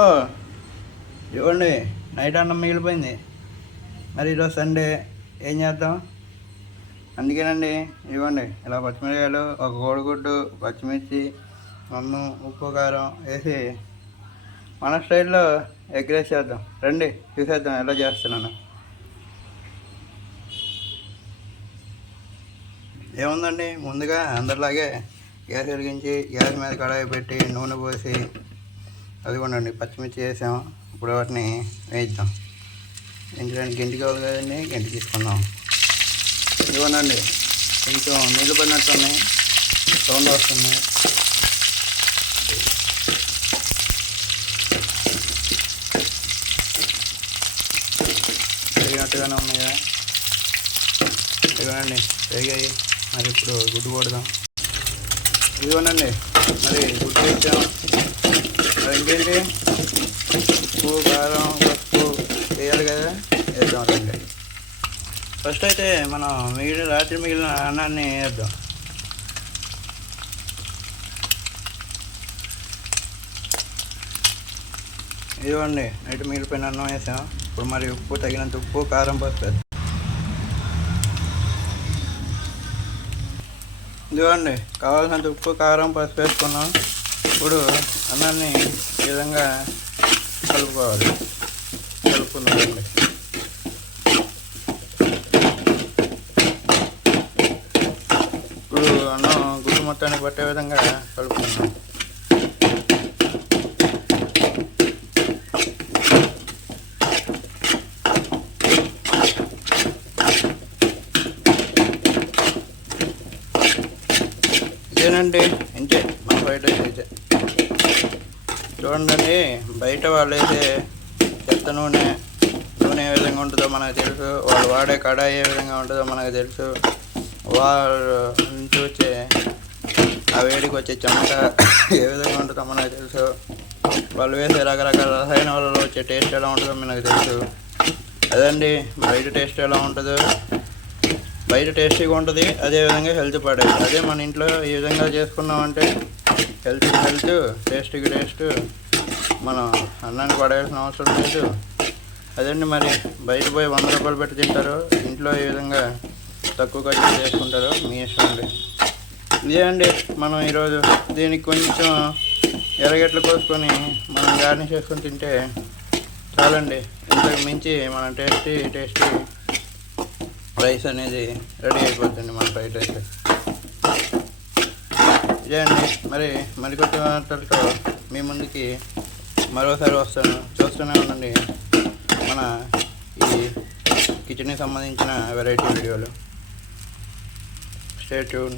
ఓ ఇవ్వండి. నైట్ అన్నం మిగిలిపోయింది. మరి ఈరోజు సండే ఏం చేద్దాం? అందుకేనండి ఇవ్వండి, ఇలా పచ్చిమిరకాయలు, ఒక కోడిగుడ్డు, పచ్చిమిర్చి, అన్నం, ఉప్పు, కారం వేసి మన స్టైల్లో ఎగ్ రైస్ చేద్దాం. రండి చూసేద్దాం ఎలా చేస్తున్నాను. ఏముందండి, ముందుగా అందరిలాగే గ్యాస్ వెలిగించి గ్యాస్ మీద కడాయి పెట్టి నూనె పోసి అదిగోండి పచ్చిమిర్చి వేసాము. ఇప్పుడు వాటిని వేయిద్దాం. ఇంటికి గెంటి కావాలి కదండి, గెంటి తీసుకుందాం. ఇదిగోనండి కొంచెం నీళ్ళు పడినట్టున్నాయి, సౌండ్ వస్తున్నాయి. వేగినట్టుగానే ఉన్నాయా? ఇదిగోనండి వేగాయి. మరి ఇప్పుడు గుడ్డు కొడదాం. ఇదిగోనండి మరి గుడ్డు వేసాం. మరి ఇంకేంటి, ఉప్పు, కారం, పసుపు వేయాలి కదా, వేద్దాం రండి. ఫస్ట్ అయితే మనం రాత్రి మిగిలిన అన్నాన్ని వేద్దాం. ఇదిగోండి నైట్ మిగిలిపోయిన అన్నం వేసాం. ఇప్పుడు మరి ఉప్పు, తగినంత ఉప్పు, కారం, పసుపు వేద్దాం. ఇదిగోండి కావాల్సినంత ఉప్పు, కారం, పసుపు వేసుకున్నాం. ఇప్పుడు అన్నాన్ని ఈ విధంగా కలుపుకోవాలి. కలుపుకుందామండి. ఇప్పుడు అన్నం గుడ్డు మొత్తానికి పట్టే విధంగా కలుపుకుందాం. ఇదేనండి, ఇంతే మన బయట అయితే. చూడండి, బయట వాళ్ళు అయితే చెత్త నూనె ఏ విధంగా ఉంటుందో మనకు తెలుసు. వాళ్ళు వాడే కడాయి ఏ విధంగా ఉంటుందో మనకు తెలుసు. వాళ్ళు నుంచి వచ్చే ఆ వేడికి వచ్చే చెమట ఏ విధంగా ఉంటుందో మనకు తెలుసు. వాళ్ళు వేసే రకరకాల రసాయన వల్ల వచ్చే టేస్ట్ ఎలా ఉంటుందో మనకు తెలుసు. అదండి బయట టేస్ట్ ఎలా ఉంటుందో. బయట టేస్టీగా ఉంటుంది, అదేవిధంగా హెల్త్ పడేది. అదే మన ఇంట్లో ఈ విధంగా చేసుకున్నామంటే హెల్త్, టేస్ట్కి టేస్ట్, మనం అన్నానికి పడేయాల్సిన అవసరం లేదు. అదండి మరి బయట పోయి 100 రూపాయలు పెట్టి తింటారు, ఇంట్లో ఈ విధంగా తక్కువ ఖర్చు చేసుకుంటారు, మీ ఇష్టం అండి. ఇదే అండి మనం ఈరోజు దీనికి కొంచెం ఎర్రగడ్డలు కోసుకొని మనం గార్నిష్ చేసుకొని తింటే చాలండి. ఇంతకు మించి మన టేస్టీ రైస్ అనేది రెడీ అయిపోతుంది మన ఫ్రైడ్ రైస్. ఇదే అండి మరి మరికొత్త వార్తలతో మీ ముందుకి మరోసారి వస్తాను. చూస్తూనే ఉండండి మన ఈ కిచెన్కి సంబంధించిన వెరైటీ వీడియోలు. Stay tune.